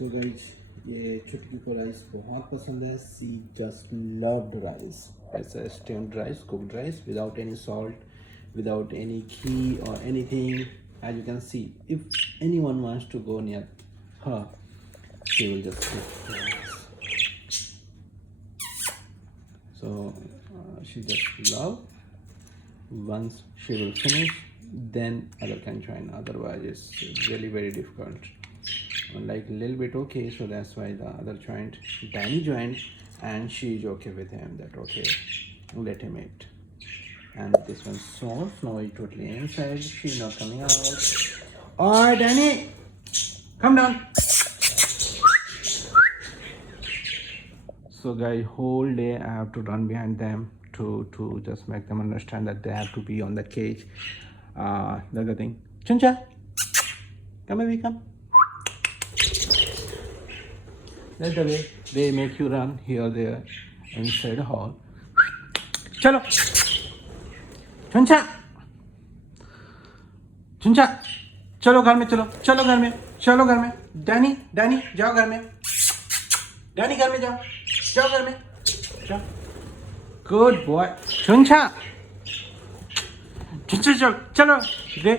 So guys, ये चुटकी को राइस बहुत पसंद है. She just loved rice. It's a steamed rice, cooked rice without any salt, without any ghee or anything. As you can see, if anyone wants to go near her, she will just cook rice. So she just love. Once she will finish, then other can join. Otherwise, it's really very difficult. Like a little bit okay, so that's why the other joined, Danny joined, and she is okay with him. That okay, let him eat. And this one's soft. Now he's totally inside. She's not coming out. Alright, Danny, come down. So guys, whole day I have to run behind them to just make them understand that they have to be on the cage. The other thing, Chuncha, come baby, come. That's the way they make you run here, there, inside the hall. Chalo, Chuncha, Chuncha, चलो घर में, चलो चलो घर में, चलो घर में. डैनी डैनी जाओ घर में, डैनी घर में जाओ, जाओ घर में, जाओ. Good boy. चुंचा चुंचा, चलो चलो. ग्रे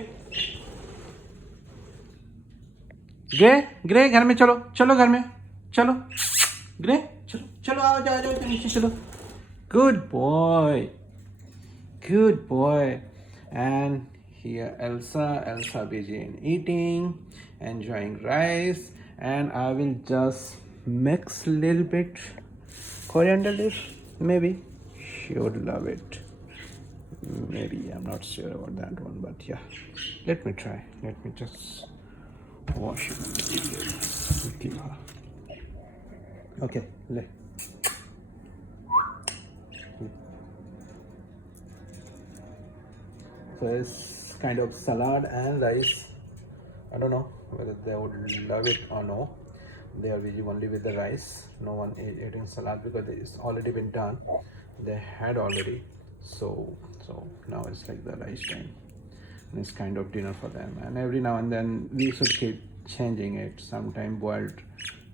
ग्रे ग्रे घर में, चलो चलो घर में, चलो ग्रे, चलो चलो, आओ जाओ जाओ नीचे चलो. Good boy, good boy. And here Elsa busy in eating, enjoying rice, and I will just mix a little bit coriander leaf. Maybe she would love it. Maybe, I'm not sure about that one, but yeah, let me try. Let me just wash it and give her. Okay, let. So it's kind of salad and rice. I don't know whether they would love it or no. They are busy only with the rice. No one is eating salad because it's already been done. They had already. So now it's like the rice time. And it's kind of dinner for them. And every now and then we should keep changing it. Sometimes boiled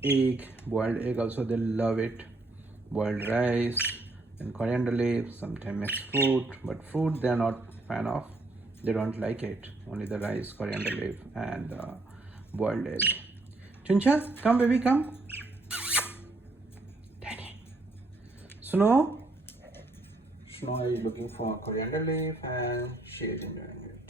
egg also they love it. Boiled rice and coriander leaves. Sometimes mixed fruit, but fruit they are not fan of. They don't like it. Only the rice, coriander leaf, and boiled egg. Chuncha, come baby, come. Danny. Snow is looking for coriander leaf and she is enjoying it.